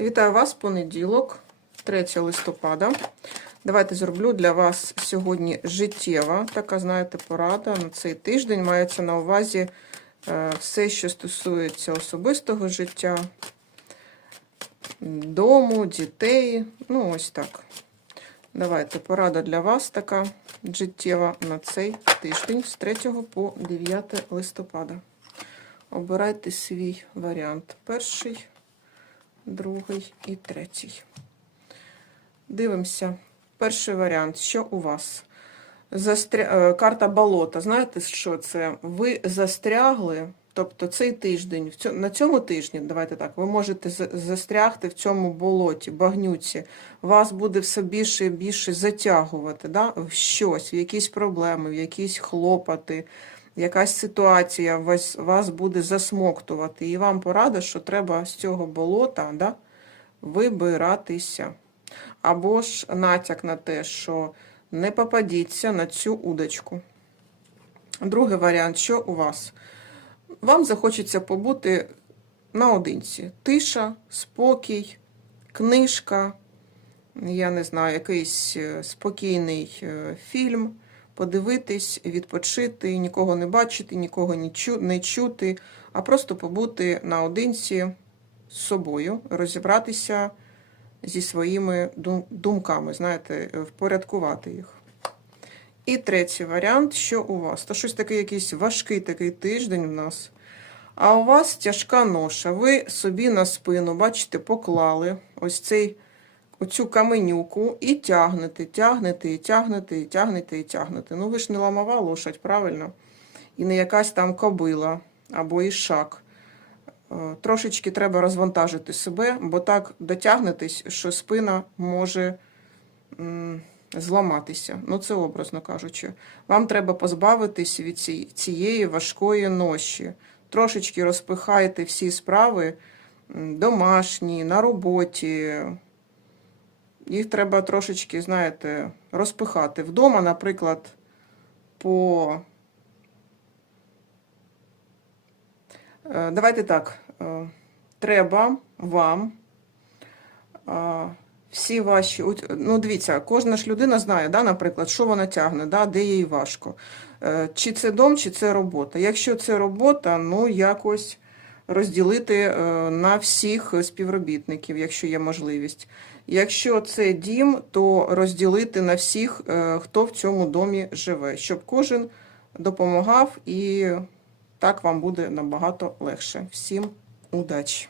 Вітаю вас понеділок, 3 листопада. Давайте зроблю для вас сьогодні життєва така, знаєте, порада на цей тиждень. Мається на увазі е, все, що стосується особистого життя, дому, дітей. Ну, ось так. Давайте порада для вас така життєва на цей тиждень з 3 по 9 листопада. Обирайте свій варіант. Перший, другий і третій. Дивимося. Перший варіант. Що у вас? Застря... е, Карта болота. Знаєте, що це? Ви застрягли, тобто цей тиждень, на цьому тижні, давайте так, ви можете застрягти в цьому болоті, багнюці. Вас буде все більше і більше затягувати да? в щось, в якісь проблеми, в якісь хлопоти, якась ситуація вас, вас буде засмоктувати. І вам порада, що треба з цього болота да? вибиратися. Або ж натяк на те, що не попадіться на цю удочку. Другий варіант, що у вас? Вам захочеться побути наодинці. Тиша, спокій, книжка, я не знаю, якийсь е, спокійний е, фільм, подивитись, відпочити, нікого не бачити, нікого не чути, а просто побути наодинці з собою, розібратися зі своїми думками, знаєте, е, впорядкувати їх. І третій варіант, що у вас? То щось такий якийсь важкий такий тиждень в нас. А у вас тяжка ноша. Ви собі на спину, бачите, поклали ось цей, оцю каменюку і тягнете, тягнете, і тягнете, і тягнете, і тягнете. Ну ви ж не ламова лошадь, правильно? І не якась там кобила або ішак. Е, Трошечки треба розвантажити себе, бо так дотягнетесь, що спина може зламатися. Ну, це образно кажучи. Вам треба позбавитись від цієї важкої ноші. Трошечки розпихайте всі справи домашні, на роботі. Їх треба трошечки, знаєте, розпихати. Вдома, наприклад, по Е, Давайте так. е, Треба вам е, всі ваші. Ну, дивіться, кожна ж людина знає, да, наприклад, що вона тягне, да, де їй важко. Чи це дом, чи це робота. Якщо це робота, ну якось розділити е, на всіх співробітників, якщо є можливість. Якщо це дім, то розділити на всіх, е, хто в цьому домі живе, щоб кожен допомагав і так вам буде набагато легше. Всім удачі!